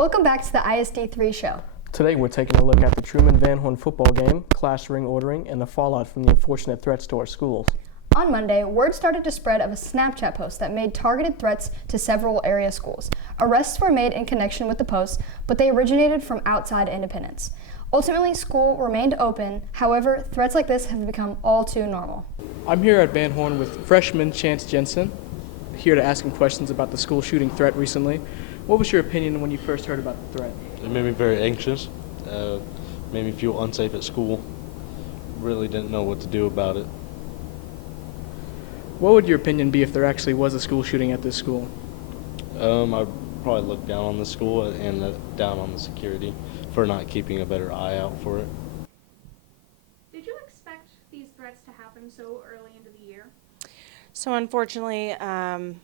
Welcome back to the ISD3 show. Today we're taking a look at the Truman Van Horn football game, class ring ordering, and the fallout from the unfortunate threats to our schools. On Monday, word started to spread of a Snapchat post that made targeted threats to several area schools. Arrests were made in connection with the post, but they originated from outside Independence. Ultimately, school remained open. However, threats like this have become all too normal. I'm here at Van Horn with freshman Chance Jensen, here to ask him questions about the school shooting threat recently. What was your opinion when you first heard about the threat? It made me very anxious, made me feel unsafe at school. Really didn't know what to do about it. What would your opinion be if there actually was a school shooting at this school? I'd probably look down on the school and down on the security for not keeping a better eye out for it. Did you expect these threats to happen so early into the year? So unfortunately,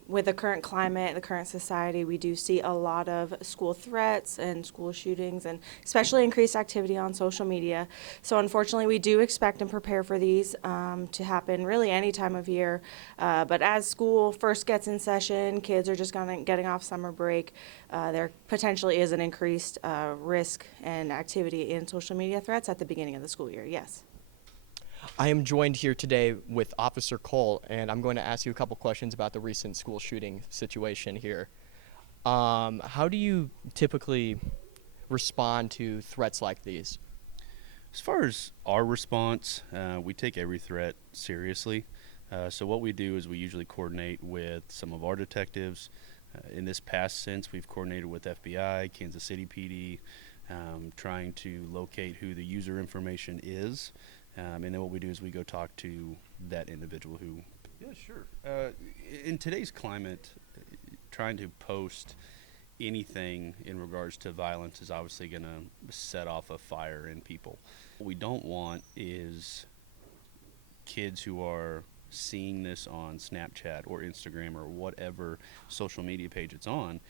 with the current climate, the current society, we do see a lot of school threats and school shootings, and especially increased activity on social media. So unfortunately, we do expect and prepare for these to happen really any time of year. But as school first gets in session, kids are just getting off summer break, there potentially is an increased risk and activity in social media threats at the beginning of the school year, yes. I am joined here today with Officer Cole, and I'm going to ask you a couple questions about the recent school shooting situation here. How do you typically respond to threats like these? As far as our response, we take every threat seriously. So what we do is we usually coordinate with some of our detectives. In this past sense, we've coordinated with FBI, Kansas City PD, trying to locate who the user information is. And then what we do is we go talk to that individual who... Yeah, sure. In today's climate, trying to post anything in regards to violence is obviously going to set off a fire in people. What we don't want is kids who are seeing this on Snapchat or Instagram or whatever social media page it's on,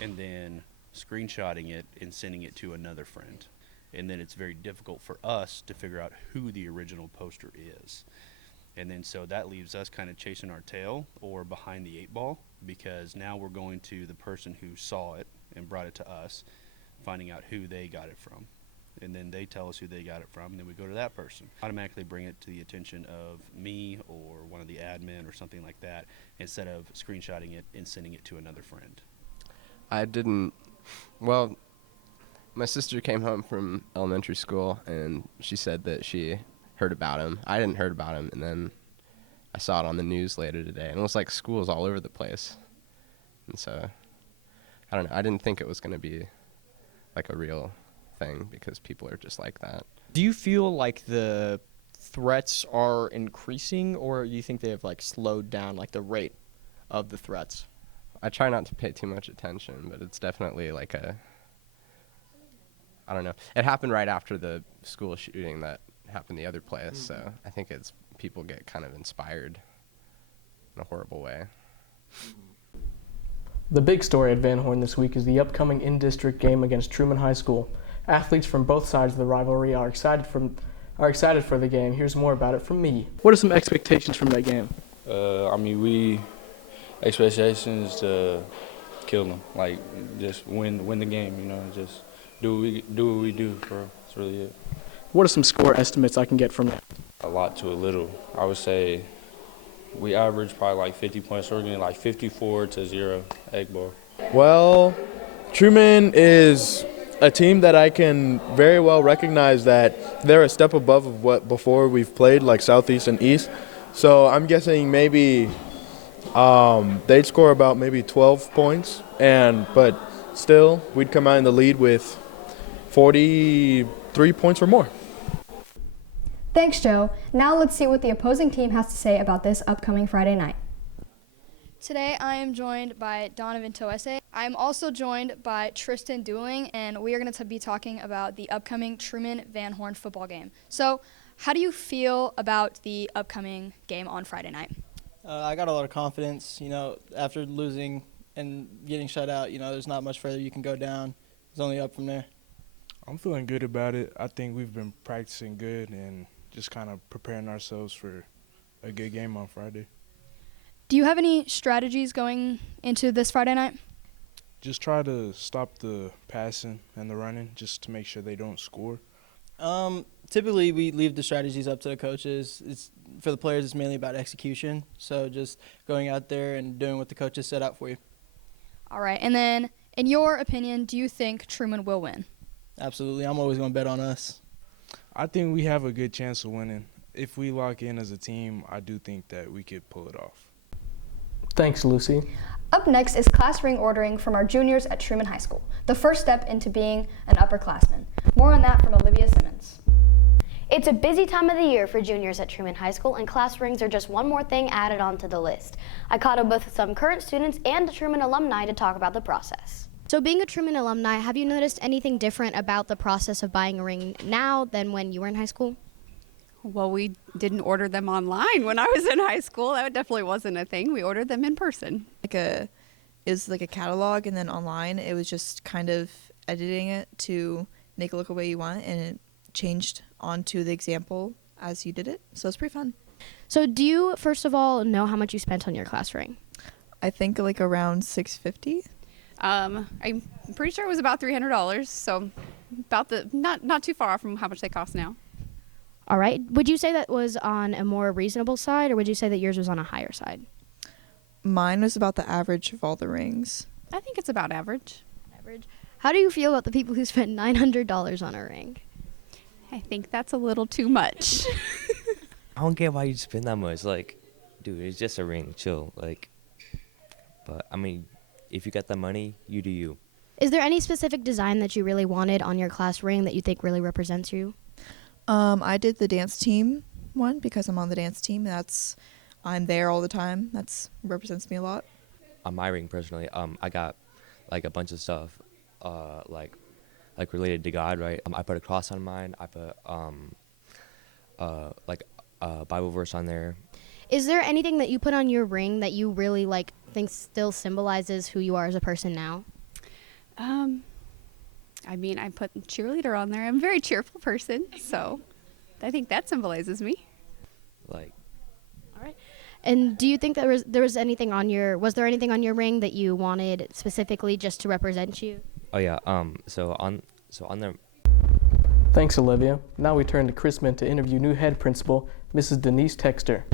and then screenshotting it and sending it to another friend. And then it's very difficult for us to figure out who the original poster is. And then so that leaves us kind of chasing our tail or behind the eight ball, because now we're going to the person who saw it and brought it to us, finding out who they got it from. And then they tell us who they got it from, and then we go to that person. Automatically bring it to the attention of me or one of the admin or something like that, instead of screenshotting it and sending it to another friend. My sister came home from elementary school, and she said that she heard about him. I didn't heard about him, and then I saw it on the news later today, and it was like schools all over the place. And so, I don't know, I didn't think it was going to be like a real thing, because people are just like that. Do you feel like the threats are increasing, or do you think they have like slowed down like the rate of the threats? I try not to pay too much attention, but it's definitely like I don't know. It happened right after the school shooting that happened the other place, so I think it's people get kind of inspired in a horrible way. The big story at Van Horn this week is the upcoming in-district game against Truman High School. Athletes from both sides of the rivalry are excited for the game. Here's more about it from me. What are some expectations from that game? Expectations to kill them, like just win the game, just do what we do, bro. That's really it. What are some score estimates I can get from that? A lot to a little. I would say we average probably like 50 points. So we're getting like 54-0 egg ball. Well, Truman is a team that I can very well recognize that they're a step above of what before we've played, like Southeast and East. So I'm guessing maybe they'd score about maybe 12 points, but still we'd come out in the lead with 43 points or more. Thanks, Joe. Now let's see what the opposing team has to say about this upcoming Friday night. Today I am joined by Donovan Toese. I'm also joined by Tristan Dooling, and we are going to be talking about the upcoming Truman Van Horn football game. So, how do you feel about the upcoming game on Friday night? I got a lot of confidence. After losing and getting shut out, there's not much further you can go down. It's only up from there. I'm feeling good about it. I think we've been practicing good and just kind of preparing ourselves for a good game on Friday. Do you have any strategies going into this Friday night? just try to stop the passing and the running just to make sure they don't score. Typically, we leave the strategies up to the coaches. It's for the players. It's mainly about execution. So just going out there and doing what the coaches set out for you. All right. And then, in your opinion, do you think Truman will win? Absolutely. I'm always going to bet on us. I think we have a good chance of winning. If we lock in as a team, I do think that we could pull it off. Thanks, Lucy. Up next is class ring ordering from our juniors at Truman High School, the first step into being an upperclassman. More on that from Olivia Simmons. It's a busy time of the year for juniors at Truman High School, and class rings are just one more thing added onto the list. I caught up with some current students and Truman alumni to talk about the process. So being a Truman alumni, have you noticed anything different about the process of buying a ring now than when you were in high school? Well, we didn't order them online when I was in high school. That definitely wasn't a thing. We ordered them in person. It was like a catalog, and then online it was just kind of editing it to make it look the way you want, and it changed onto the example as you did it. So it's pretty fun. So do you, first of all, know how much you spent on your class ring? I think like around $650. I'm pretty sure it was about $300, so about not too far off from how much they cost now. All right. Would you say that was on a more reasonable side, or would you say that yours was on a higher side? Mine was about the average of all the rings. I think it's about average. How do you feel about the people who spent $900 on a ring? I think that's a little too much. I don't get why you spend that much. Like, dude, it's just a ring. Chill. Like, but I mean, if you got the money, you do you. Is there any specific design that you really wanted on your class ring that you think really represents you? I did the dance team one because I'm on the dance team. I'm there all the time. That's represents me a lot. On my ring, personally, I got like a bunch of stuff, like related to God, right? I put a cross on mine. I put like a Bible verse on there. Is there anything that you put on your ring that you really think still symbolizes who you are as a person now? I mean, I put cheerleader on there. I'm a very cheerful person, so I think that symbolizes me. Like. All right. And do you think was there anything on your ring that you wanted specifically just to represent you? Oh yeah. So on the. Thanks, Olivia. Now we turn to Chrisman to interview new head principal, Mrs. Denise Texter.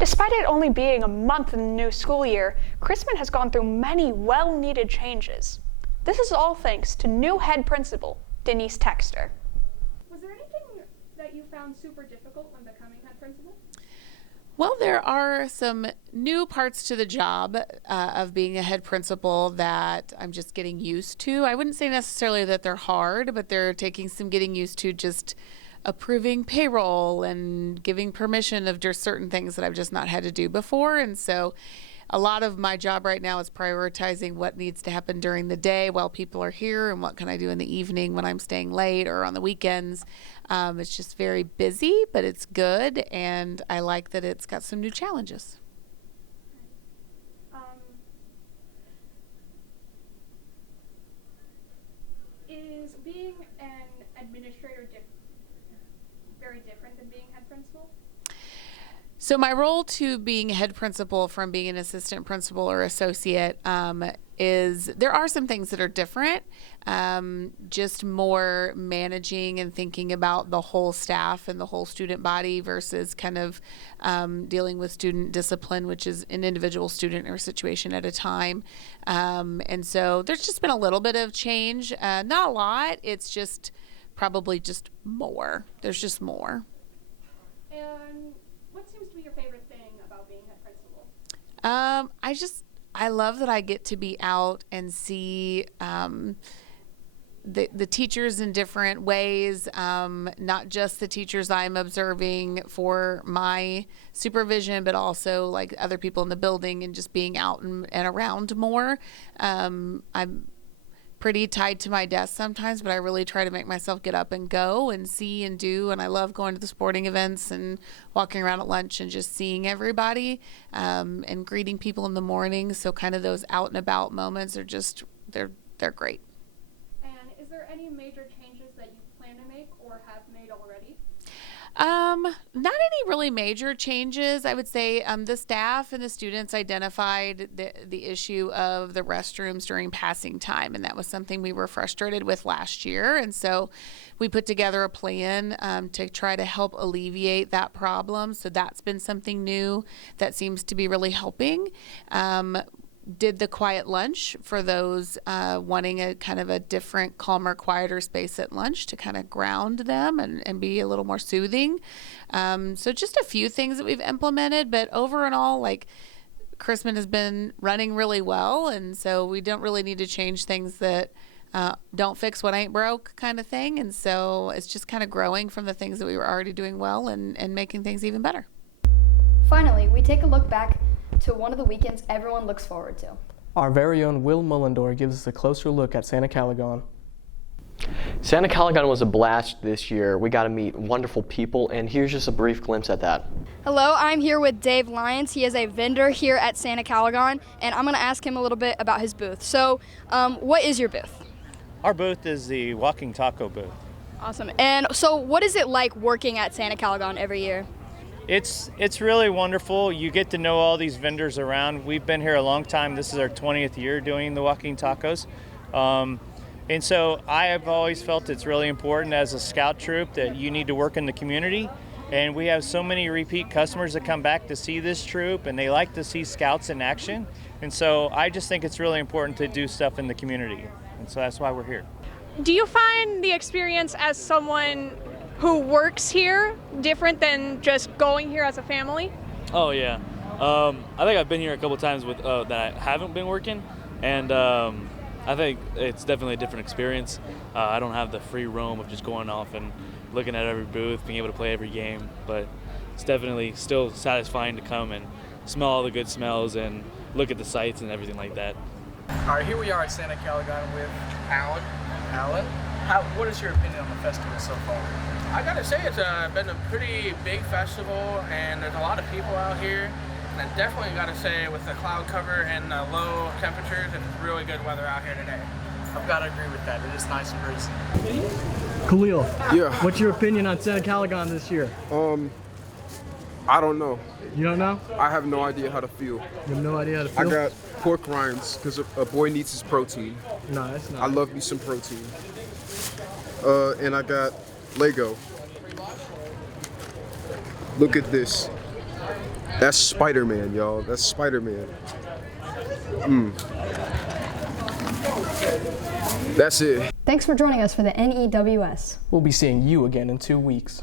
Despite it only being a month in the new school year, Chrisman has gone through many well-needed changes. This is all thanks to new head principal, Denise Texter. Was there anything that you found super difficult when becoming head principal? Well, there are some new parts to the job of being a head principal that I'm just getting used to. I wouldn't say necessarily that they're hard, but they're taking some getting used to, just approving payroll and giving permission of just certain things that I've just not had to do before. And so a lot of my job right now is prioritizing what needs to happen during the day while people are here and what can I do in the evening when I'm staying late or on the weekends. It's just very busy, but it's good, and I like that it's got some new challenges. Is being an administrator very different than being head principal? So my role to being head principal from being an assistant principal or associate is there are some things that are different, just more managing and thinking about the whole staff and the whole student body versus kind of dealing with student discipline, which is an individual student or situation at a time. And so there's just been a little bit of change, not a lot. It's just probably just more. There's just more. And what seems to be your favorite thing about being head principal? I love that I get to be out and see the teachers in different ways, not just the teachers I'm observing for my supervision, but also like other people in the building and just being out and around more. I'm pretty tied to my desk sometimes, but I really try to make myself get up and go and see and do. And I love going to the sporting events and walking around at lunch and just seeing everybody and greeting people in the morning. So kind of those out and about moments are just, they're great. And is there any major changes that you plan to make or have made already? Not any really major changes. I would say the staff and the students identified the issue of the restrooms during passing time, and that was something we were frustrated with last year. And so we put together a plan to try to help alleviate that problem. So that's been something new that seems to be really helping. Did the quiet lunch for those wanting a kind of a different, calmer, quieter space at lunch to kind of ground them and be a little more soothing. So just a few things that we've implemented, but over and all, like, Chrisman has been running really well, and so we don't really need to change things that don't fix what ain't broke kind of thing. And so it's just kind of growing from the things that we were already doing well and making things even better. Finally, we take a look back to one of the weekends everyone looks forward to. Our very own Will Mullendor gives us a closer look at Santicaligon. Santicaligon was a blast this year. We got to meet wonderful people, and here's just a brief glimpse at that. Hello, I'm here with Dave Lyons. He is a vendor here at Santicaligon, and I'm going to ask him a little bit about his booth. So, what is your booth? Our booth is the walking taco booth. Awesome. And so, what is it like working at Santicaligon every year? It's really wonderful. You get to know all these vendors around. We've been here a long time. This is our 20th year doing the walking tacos. And so I have always felt it's really important as a scout troop that you need to work in the community. And we have so many repeat customers that come back to see this troop, and they like to see scouts in action. And so I just think it's really important to do stuff in the community. And so that's why we're here. Do you find the experience as someone who works here different than just going here as a family? Oh yeah, I think I've been here a couple times with that I haven't been working, and I think it's definitely a different experience. I don't have the free roam of just going off and looking at every booth, being able to play every game, but it's definitely still satisfying to come and smell all the good smells and look at the sights and everything like that. All right, here we are at Santicaligon with Alan. Alan, what is your opinion on the festival so far? I gotta say it's been a pretty big festival, and there's a lot of people out here. And I definitely gotta say, with the cloud cover and the low temperatures, it's really good weather out here today. I've got to agree with that. It is nice and breezy. Khalil, yeah. What's your opinion on Santicaligon this year? I don't know. You don't know? I have no idea how to feel. You have no idea how to feel? I got pork rinds because a boy needs his protein. Nice. I love me some protein. And I got Lego. Look at this. That's Spider-Man, y'all. That's Spider-Man. That's it. Thanks for joining us for the NEWS. We'll be seeing you again in 2 weeks.